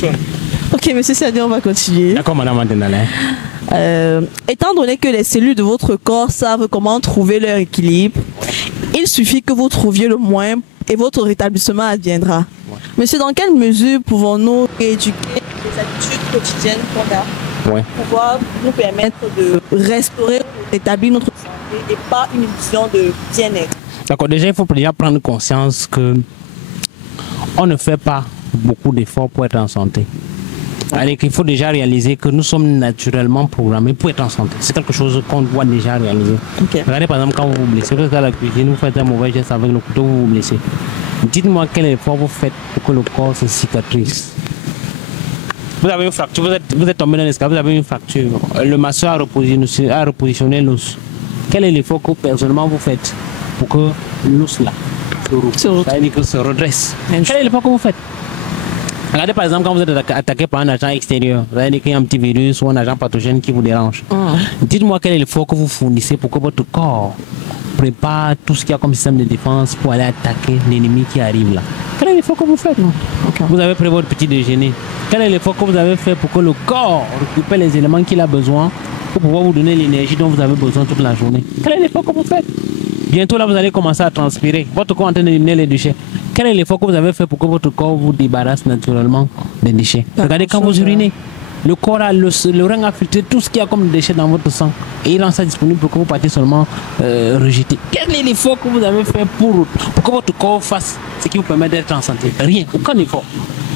fonctionne. Ok, monsieur Sadi, on va continuer. D'accord, madame Antenale. Étant donné que les cellules de votre corps savent comment trouver leur équilibre, il suffit que vous trouviez le moyen et votre rétablissement adviendra. Ouais. Monsieur, dans quelle mesure pouvons-nous éduquer les habitudes quotidiennes qu'on a pour pouvoir nous permettre de restaurer, de rétablir notre santé et pas une illusion de bien-être? D'accord, déjà, il faut déjà prendre conscience que on ne fait pas beaucoup d'efforts pour être en santé. Alors qu'il faut déjà réaliser que nous sommes naturellement programmés pour être en santé. C'est quelque chose qu'on doit déjà réaliser. Okay. Regardez par exemple quand vous vous blessez, vous êtes à la cuisine, vous faites un mauvais geste avec le couteau, vous vous blessez. Dites-moi quel effort vous faites pour que le corps se cicatrise. Vous avez une fracture, vous êtes tombé dans l'escalier, vous avez une fracture. Le masseur a repositionné l'os. Quel est l'effort que personnellement vous faites pour que l'os là se redresse? Quel est l'effort que vous faites? Regardez par exemple quand vous êtes attaqué par un agent extérieur, vous avez dit qu'il y a un petit virus ou un agent pathogène qui vous dérange. Dites-moi quel est l'effort que vous fournissez pour que votre corps prépare tout ce qu'il y a comme système de défense pour aller attaquer l'ennemi qui arrive là. Quel est l'effort que vous faites? Vous avez pris votre petit déjeuner. Quel est l'effort que vous avez fait pour que le corps récupère les éléments qu'il a besoin pour pouvoir vous donner l'énergie dont vous avez besoin toute la journée? Quel est l'effort que vous faites? Bientôt là, vous allez commencer à transpirer. Votre corps est en train d'éliminer les déchets. Quel est l'effort que vous avez fait pour que votre corps vous débarrasse naturellement des déchets? Regardez quand vous urinez. Le corps a le rein a filtré tout ce qu'il y a comme déchets dans votre sang et il rend ça disponible pour que vous partiez seulement rejeter. Quel est l'effort que vous avez fait pour que votre corps fasse ce qui vous permet d'être en santé? Rien, aucun effort.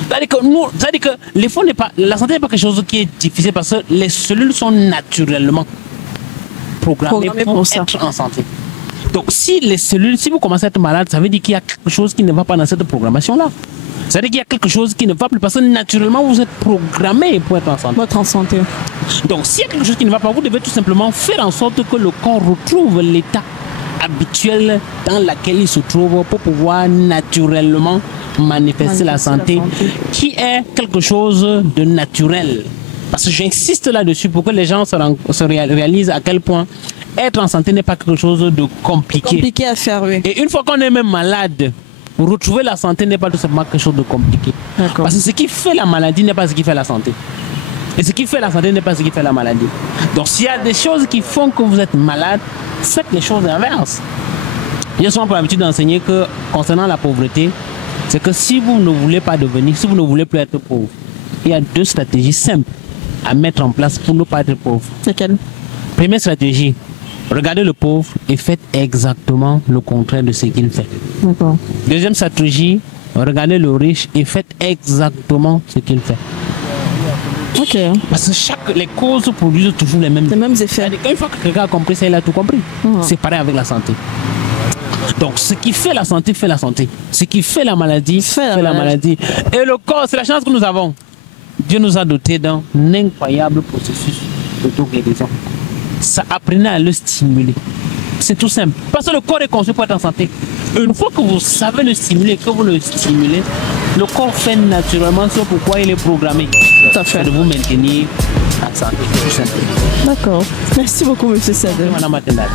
C'est-à-dire que l'effort n'est pas, la santé n'est pas quelque chose qui est difficile parce que les cellules sont naturellement programmées pour être en santé. Donc si les cellules, si vous commencez à être malade, ça veut dire qu'il y a quelque chose qui ne va pas dans cette programmation-là. Ça veut dire qu'il y a quelque chose qui ne va plus parce que naturellement vous êtes programmé pour être en santé. Votre en santé. Donc s'il y a quelque chose qui ne va pas, vous devez tout simplement faire en sorte que le corps retrouve l'état habituel dans lequel il se trouve pour pouvoir naturellement manifester la santé, qui est quelque chose de naturel. Parce que j'insiste là-dessus pour que les gens se réalisent à quel point être en santé n'est pas quelque chose de compliqué. Compliqué à faire, oui. Et une fois qu'on est même malade, retrouver la santé n'est pas tout simplement quelque chose de compliqué. Parce que ce qui fait la maladie n'est pas ce qui fait la santé. Et ce qui fait la santé n'est pas ce qui fait la maladie. Donc s'il y a des choses qui font que vous êtes malade, faites les choses inverses. J'ai souvent pour l'habitude d'enseigner que concernant la pauvreté, c'est que si vous ne voulez pas devenir, si vous ne voulez plus être pauvre, il y a deux stratégies simples à mettre en place pour ne pas être pauvre. C'est quelle? Première stratégie, regardez le pauvre et faites exactement le contraire de ce qu'il fait. Deuxième stratégie, regardez le riche et faites exactement ce qu'il fait. Ok. Parce que les causes produisent toujours les mêmes effets. Une fois que quelqu'un a compris ça, il a tout compris. C'est pareil avec la santé. Donc ce qui fait la santé fait la santé. Ce qui fait la maladie fait la maladie. Et le corps, c'est la chance que nous avons. Dieu nous a dotés d'un incroyable processus d'auto-guérison. Ça, apprenez à le stimuler. C'est tout simple. Parce que le corps est conçu pour être en santé. Une fois que vous savez le stimuler, que vous le stimulez, le corps fait naturellement ce pourquoi il est programmé. Tout à fait. De vous maintenir en santé. D'accord. Merci beaucoup, monsieur Sade. Madame Atendale.